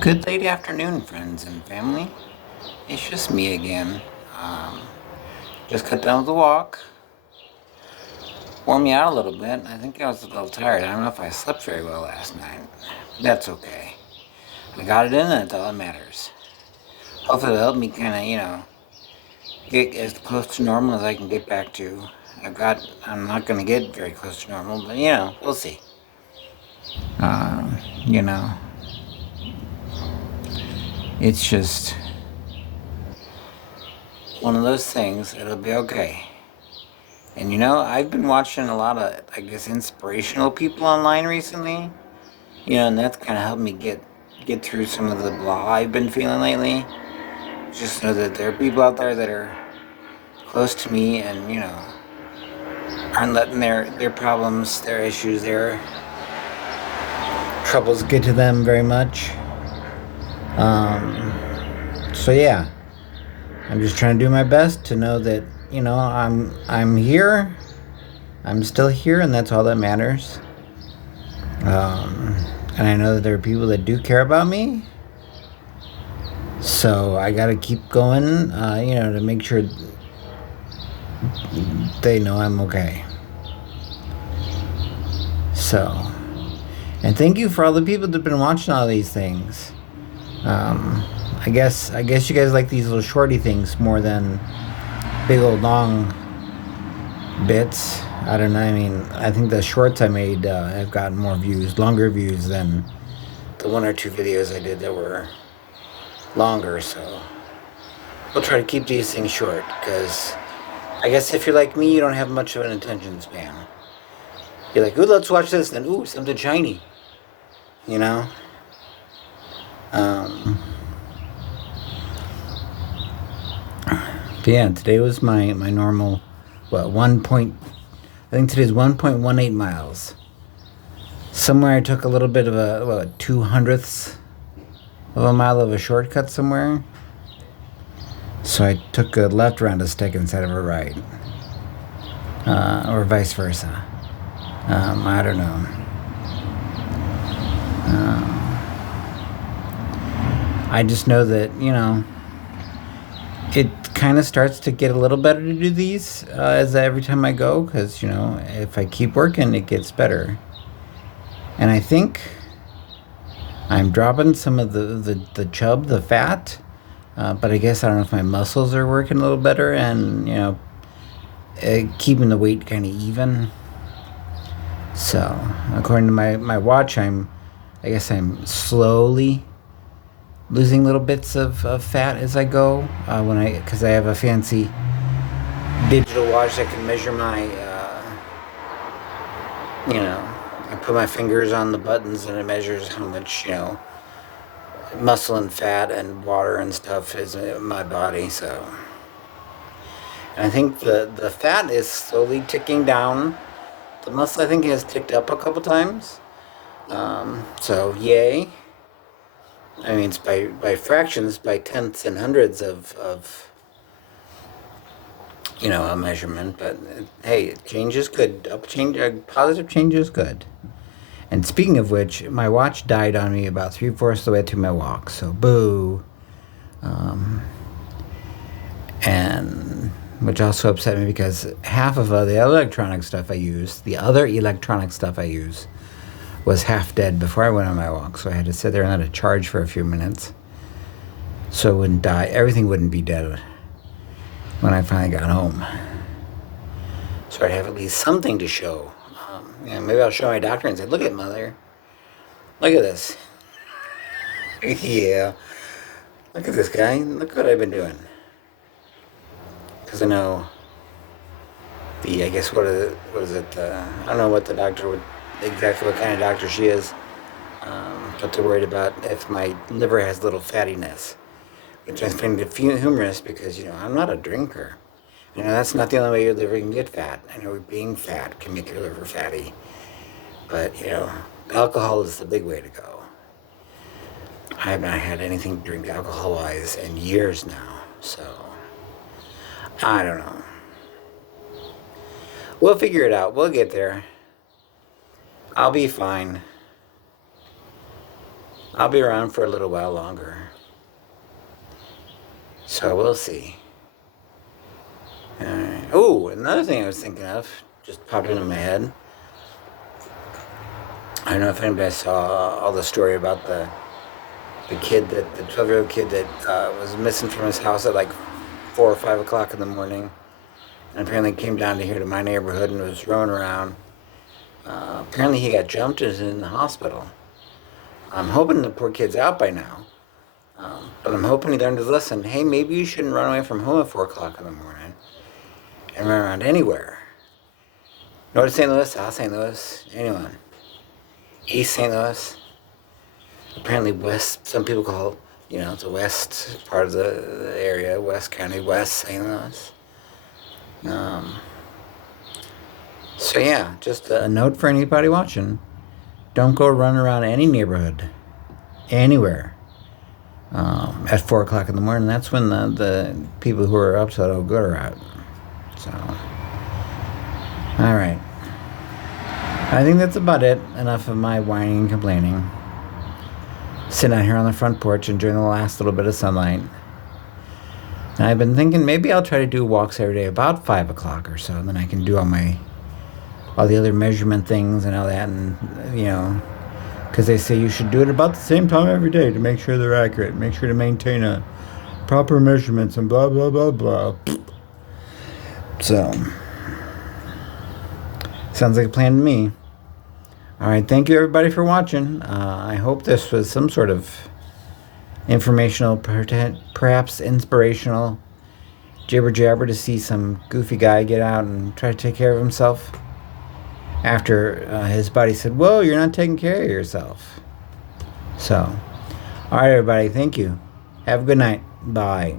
Good late afternoon, friends and family. It's just me again. Um, just got done with the walk. Wore me out a little bit. I think I was a little tired. I don't know if I slept very well last night. But that's okay. I got it in, and that's all that matters. Hopefully, it'll help me kind of, get as close to normal as I can get back to. I'm not going to get very close to normal, but, we'll see. You know, it's just one of those things. It'll be okay. And I've been watching a lot of, I guess, inspirational people online recently. And that's kind of helped me get through some of the blah I've been feeling lately. Just know that there are people out there that are close to me and aren't letting their problems, their issues, their troubles get to them very much. Um, so yeah, I'm just trying to do my best to know that I'm here. I'm still here, and that's all that matters. Um, and I know that there are people that do care about me. So I got to keep going, to make sure they know I'm okay. So, and thank you for all the people that've been watching all these things. Um, I guess you guys like these little shorty things more than big old long bits. I don't know. I mean, I think the shorts I made have gotten more views, longer views than the one or two videos I did that were longer. So we'll try to keep these things short because I guess if you're like me, you don't have much of an attention span. You're like, ooh, let's watch this, then ooh, something shiny. You know? Um, but yeah, today was my normal, what, I think today's 1.18 miles. Somewhere I took a little bit of a, what, 2/100ths of a mile of a shortcut somewhere. So I took a left around a stick instead of a right. Or vice versa. I don't know. I just know that, it kind of starts to get a little better to do these as every time I go because, if I keep working, it gets better. And I think I'm dropping some of the chub, the fat, but I guess I don't know if my muscles are working a little better and, keeping the weight kind of even. So, according to my watch, I guess I'm slowly losing little bits of fat as I go. Because I have a fancy digital watch that can measure my, I put my fingers on the buttons and it measures how much, muscle and fat and water and stuff is in my body. So, and I think the fat is slowly ticking down. The muscle, I think, has ticked up a couple times. So, yay. I mean, it's by fractions, by tenths and hundreds of a measurement. But hey, change is good. Positive change is good. And speaking of which, my watch died on me about 3/4 of the way through my walk. So boo. And which also upset me because half of the other electronic stuff I use, was half dead before I went on my walk. So I had to sit there and let it charge for a few minutes, so it wouldn't die. Everything wouldn't be dead when I finally got home. So I'd have at least something to show. Maybe I'll show my doctor and say, "Look at mother, look at this." Yeah, look at this guy. Look what I've been doing. Because I know I guess what is it? I don't know what the doctor would exactly what kind of doctor she is, but they're worried about if my liver has little fattiness, which I find humorous because I'm not a drinker. That's not the only way your liver can get fat. I know being fat can make your liver fatty, but alcohol is the big way to go. I have not had anything to drink alcohol-wise in years now, so I don't know. We'll figure it out. We'll get there. I'll be fine. I'll be around for a little while longer. So we'll see. Oh, another thing I was thinking of just popped into my head. I don't know if anybody saw all the story about the 12-year-old kid that was missing from his house at like 4 or 5 o'clock in the morning, and apparently came down to here to my neighborhood and was roaming around. Apparently he got jumped and is in the hospital. I'm hoping the poor kid's out by now, but I'm hoping he learned his lesson. Hey, maybe you shouldn't run away from home at 4 o'clock in the morning and run around anywhere. North St. Louis, South St. Louis, anyone. East St. Louis. Apparently West, some people call it, the west part of the area, West County, West St. Louis. So yeah, just a note for anybody watching. Don't go run around any neighborhood, anywhere, at 4 o'clock in the morning. That's when the people who are up to no good are out. So, all right. I think that's about it. Enough of my whining and complaining. Sitting out here on the front porch enjoying the last little bit of sunlight. And I've been thinking maybe I'll try to do walks every day about 5 o'clock or so. And then I can do all the other measurement things and all that. And, because they say you should do it about the same time every day to make sure they're accurate. Make sure to maintain a proper measurements and blah, blah, blah, blah. So, sounds like a plan to me. All right, thank you everybody for watching. I hope this was some sort of informational, perhaps inspirational jibber jabber to see some goofy guy get out and try to take care of himself after his buddy said, "Whoa, you're not taking care of yourself." So, all right, everybody, thank you. Have a good night. Bye.